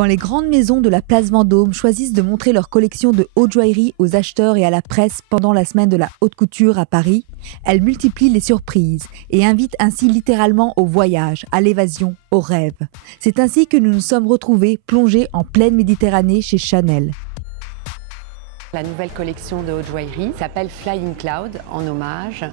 Quand les grandes maisons de la place Vendôme choisissent de montrer leur collection de haute joaillerie aux acheteurs et à la presse pendant la semaine de la haute couture à Paris, elles multiplient les surprises et invitent ainsi littéralement au voyage, à l'évasion, au rêve. C'est ainsi que nous nous sommes retrouvés plongés en pleine Méditerranée chez Chanel. La nouvelle collection de haute joaillerie s'appelle Flying Cloud, en hommage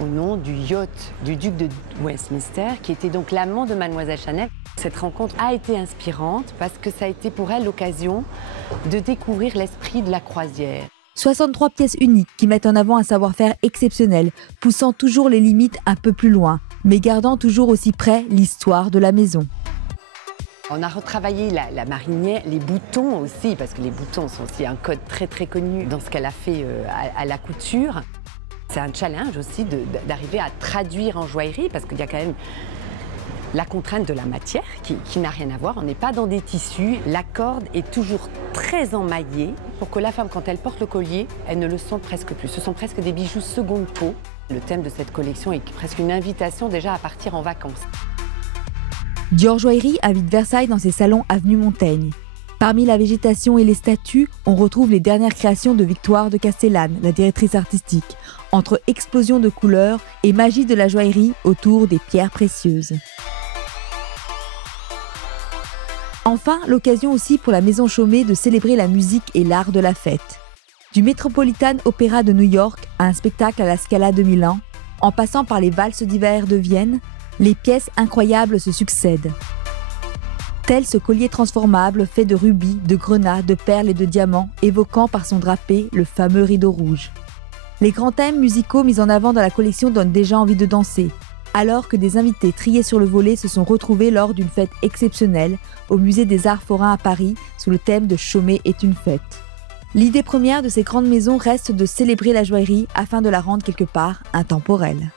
au nom du yacht du duc de Westminster, qui était donc l'amant de Mademoiselle Chanel. Cette rencontre a été inspirante parce que ça a été pour elle l'occasion de découvrir l'esprit de la croisière. 63 pièces uniques qui mettent en avant un savoir-faire exceptionnel, poussant toujours les limites un peu plus loin, mais gardant toujours aussi près l'histoire de la maison. On a retravaillé la marinière, les boutons aussi, parce que les boutons sont aussi un code très très connu dans ce qu'elle a fait à la couture. C'est un challenge aussi d'arriver à traduire en joaillerie, parce qu'il y a quand même la contrainte de la matière qui n'a rien à voir. On n'est pas dans des tissus. La corde est toujours très emmaillée pour que la femme, quand elle porte le collier, elle ne le sente presque plus. Ce sont presque des bijoux seconde peau. Le thème de cette collection est presque une invitation déjà à partir en vacances. Dior Joaillerie invite Versailles dans ses salons avenue Montaigne. Parmi la végétation et les statues, on retrouve les dernières créations de Victoire de Castellane, la directrice artistique, entre explosion de couleurs et magie de la joaillerie autour des pierres précieuses. Enfin, l'occasion aussi pour la Maison Chaumet de célébrer la musique et l'art de la fête. Du Metropolitan Opera de New York à un spectacle à la Scala de Milan, en passant par les valses d'hiver de Vienne, les pièces incroyables se succèdent. Tel ce collier transformable fait de rubis, de grenats, de perles et de diamants, évoquant par son drapé le fameux rideau rouge. Les grands thèmes musicaux mis en avant dans la collection donnent déjà envie de danser, alors que des invités triés sur le volet se sont retrouvés lors d'une fête exceptionnelle au Musée des Arts Forains à Paris sous le thème de Chaumet est une fête. L'idée première de ces grandes maisons reste de célébrer la joaillerie afin de la rendre quelque part intemporelle.